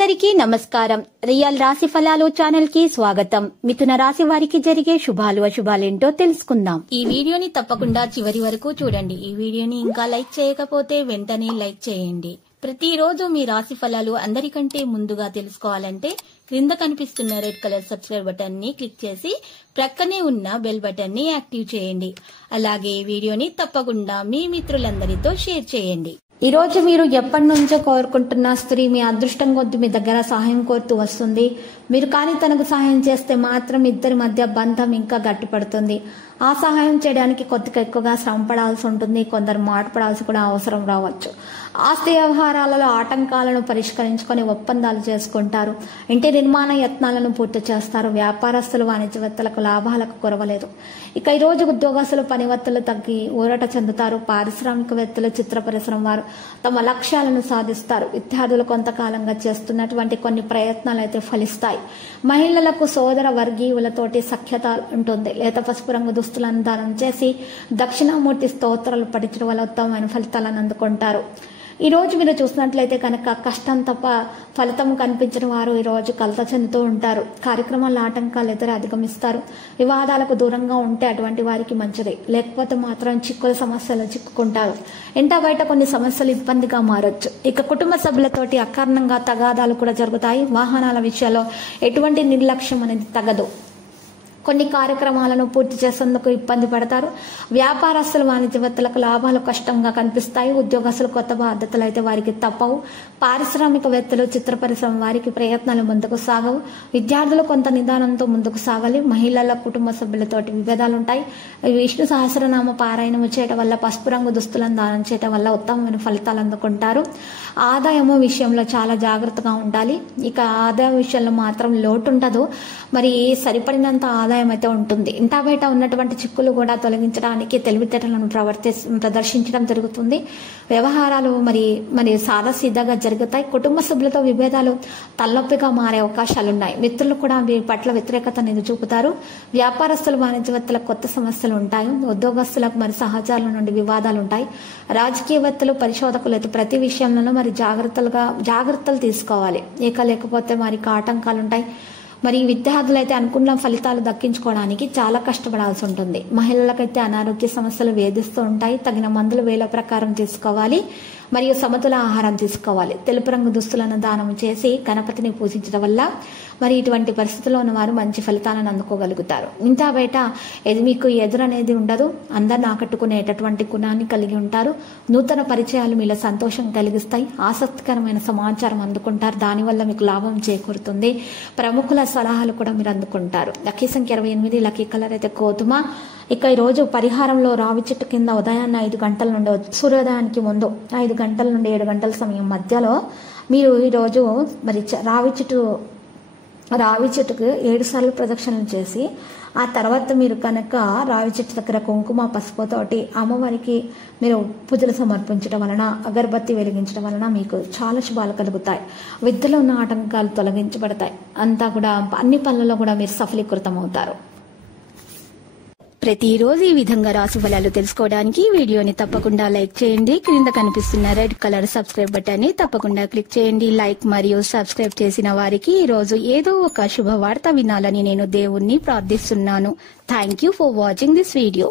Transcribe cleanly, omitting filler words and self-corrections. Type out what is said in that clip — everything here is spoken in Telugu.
అందరికీ నమస్కారం. రియల్ రాశి ఫలాలు ఛానల్ కి స్వాగతం. మిథున రాశి వారికి జరిగే శుభాలు అశుభాలేంటో తెలుసుకుందాం. ఈ వీడియోని తప్పకుండా చివరి వరకు చూడండి. ఈ వీడియోని ఇంకా లైక్ చేయకపోతే వెంటనే లైక్ చేయండి. ప్రతిరోజు మీ రాశి ఫలాలు అందరికంటే ముందుగా తెలుసుకోవాలంటే క్రింద కనిపిస్తున్న రెడ్ కలర్ సబ్స్క్రైబ్ బటన్ ని క్లిక్ చేసి ప్రక్కనే ఉన్న బెల్ బటన్ ని యాక్టివ్ చేయండి. అలాగే ఈ వీడియోని తప్పకుండా మీ మిత్రులందరితో షేర్ చేయండి. ఈ రోజు మీరు ఎప్పటి నుంచో కోరుకుంటున్న స్త్రీ మీ అదృష్టం కొద్ది మీ దగ్గర సహాయం కోరుతూ వస్తుంది. మీరు కానీ తనకు సహాయం చేస్తే మాత్రం ఇద్దరి మధ్య బంధం ఇంకా గట్టిపడుతుంది. ఆ సహాయం చేయడానికి కొద్దిగా ఎక్కువగా శ్రమ పడాల్సి ఉంటుంది. కొందరు మాట పడాల్సి కూడా అవసరం రావచ్చు. ఆస్తి వ్యవహారాలలో ఆటంకాలను పరిష్కరించుకొని ఒప్పందాలు చేసుకుంటారు. ఇంటి నిర్మాణ యత్నాలను పూర్తి చేస్తారు. వ్యాపారస్తులు వాణిజ్యవేత్తలకు లాభాలకు కొరవలేదు. ఇక ఈ రోజు ఉద్యోగస్తులు పని ఒత్తిళ్లు తగ్గి ఊరట చెందుతారు. పారిశ్రామికవేత్తలు చిత్ర పరిశ్రమ వారు తమ లక్ష్యాలను సాధిస్తారు. విద్యార్థులు కొంతకాలంగా చేస్తున్నటువంటి కొన్ని ప్రయత్నాలు అయితే ఫలిస్తాయి. మహిళలకు సోదర వర్గీయులతోటి సఖ్యత ఉంటుంది. లేత పసుపు రంగు దుస్తులను దానం చేసి దక్షిణామూర్తి స్తోత్రాలు పఠించడం వల్ల ఉత్తమమైన ఫలితాలను అందుకుంటారు. ఈ రోజు మీరు చూసినట్లయితే కనుక కష్టం తప్ప ఫలితం కనిపించిన వారు ఈ రోజు కలత చెందుతూ ఉంటారు. కార్యక్రమాల ఆటంకాలు ఎదురు అధిగమిస్తారు. వివాదాలకు దూరంగా ఉంటే అటువంటి వారికి మంచిది. లేకపోతే మాత్రం చిక్కుల సమస్యలు చిక్కుకుంటారు. ఇంట బయట కొన్ని సమస్యలు ఇబ్బందిగా మారొచ్చు. ఇక కుటుంబ సభ్యులతోటి అకారణంగా తగాదాలు కూడా జరుగుతాయి. వాహనాల విషయాల్లో ఎటువంటి నిర్లక్ష్యం అనేది తగదు. కొన్ని కార్యక్రమాలను పూర్తి చేసేందుకు ఇబ్బంది పడతారు. వ్యాపారస్తులు వాణిజ్యవేత్తలకు లాభాలు కష్టంగా కనిపిస్తాయి. ఉద్యోగస్తులు కొత్త బాధ్యతలు అయితే వారికి తప్పవు. పారిశ్రామికవేత్తలు చిత్ర పరిశ్రమ వారికి ప్రయత్నాలు ముందుకు సాగవు. విద్యార్థులు కొంత నిదానంతో ముందుకు సాగాలి. మహిళల కుటుంబ సభ్యులతోటి విభేదాలుంటాయి. విష్ణు సహస్రనామ పారాయణము చేయటం వల్ల పసుపు రంగు దుస్తులను దానం చేయటం వల్ల ఉత్తమమైన ఫలితాలు అందుకుంటారు. ఆదాయము విషయంలో చాలా జాగ్రత్తగా ఉండాలి. ఇక ఆదాయం విషయంలో మాత్రం లోటు ఉండదు. మరి సరిపడినంత ఆదాయం అయితే ఉంటుంది. ఇంటా బయట ఉన్నటువంటి చిక్కులు కూడా తొలగించడానికి తెలివితేటలను ప్రదర్శించడం జరుగుతుంది. వ్యవహారాలు మరి సాదాసీదాగా జరుగుతాయి. కుటుంబ సభ్యులతో విభేదాలు తలనొప్పిగా మారే అవకాశాలున్నాయి. మిత్రులు కూడా మీ పట్ల వ్యతిరేకత అనేది చూపుతారు. వ్యాపారస్తులు వాణిజ్యవేత్తలకు కొత్త సమస్యలు ఉంటాయి. ఉద్యోగస్తులకు మరి సహచరుల నుండి వివాదాలు ఉంటాయి. రాజకీయవేత్తలు పరిశోధకులు అయితే ప్రతి విషయంలోనూ మరి జాగ్రత్తలు తీసుకోవాలి. లేకపోతే మరి ఆటంకాలు ఉంటాయి. మరి విద్యార్థులు అయితే అనుకున్న ఫలితాలు దక్కించుకోవడానికి చాలా కష్టపడాల్సి ఉంటుంది. మహిళలకైతే అనారోగ్య సమస్యలు వేధిస్తూ ఉంటాయి. తగిన మందులు వేళ ప్రకారం తీసుకోవాలి. మరియు సమతుల ఆహారం తీసుకోవాలి. తెలుపు రంగు దుస్తులను దానం చేసి గణపతిని పూజించడం వల్ల మరి ఇటువంటి పరిస్థితుల్లో ఉన్న వారు మంచి ఫలితాలను అందుకోగలుగుతారు. ఇంటా బయట మీకు ఎదురు అనేది ఉండదు. అందరిని ఆకట్టుకునేటటువంటి గుణాన్ని కలిగి ఉంటారు. నూతన పరిచయాలు మీలో సంతోషం కలిగిస్తాయి. ఆసక్తికరమైన సమాచారం అందుకుంటారు. దానివల్ల మీకు లాభం చేకూరుతుంది. ప్రముఖుల సలహాలు కూడా మీరు అందుకుంటారు. లక్కీ సంఖ్య 28. లక్కీ కలర్ అయితే గోధుమ. ఇక ఈ రోజు పరిహారంలో రావి చెట్టు కింద ఉదయాన్న 5 గంటల నుండి సూర్యోదయానికి ముందు 5 గంటల నుండి 7 గంటల సమయం మధ్యలో మీరు ఈరోజు మరి రావి చెట్టుకు 7 సార్లు ప్రదక్షిణలు చేసి ఆ తర్వాత మీరు కనుక రావి చెట్టు దగ్గర కుంకుమ పసుపుతోటి అమ్మవారికి మీరు పూజలు సమర్పించడం వలన అగరబత్తి వెలిగించడం వలన మీకు చాలా శుభాలు కలుగుతాయి. విద్యలో ఉన్న ఆటంకాలు తొలగించబడతాయి. అంతా కూడా అన్ని పనులలో కూడా మీరు సఫలీకృతం అవుతారు. ప్రతిరోజు ఈ విధంగా రాశి ఫలాలు తెలుసుకోవడానికి వీడియోని తప్పకుండా లైక్ చేయండి. క్రింద కనిపిస్తున్న రెడ్ కలర్ సబ్స్క్రైబ్ బటన్ ని తప్పకుండా క్లిక్ చేయండి. లైక్ మరియు సబ్స్క్రైబ్ చేసిన వారికి ఈ రోజు ఏదో ఒక శుభవార్త వినాలని నేను దేవుణ్ణి ప్రార్థిస్తున్నాను. Thank you for watching this video.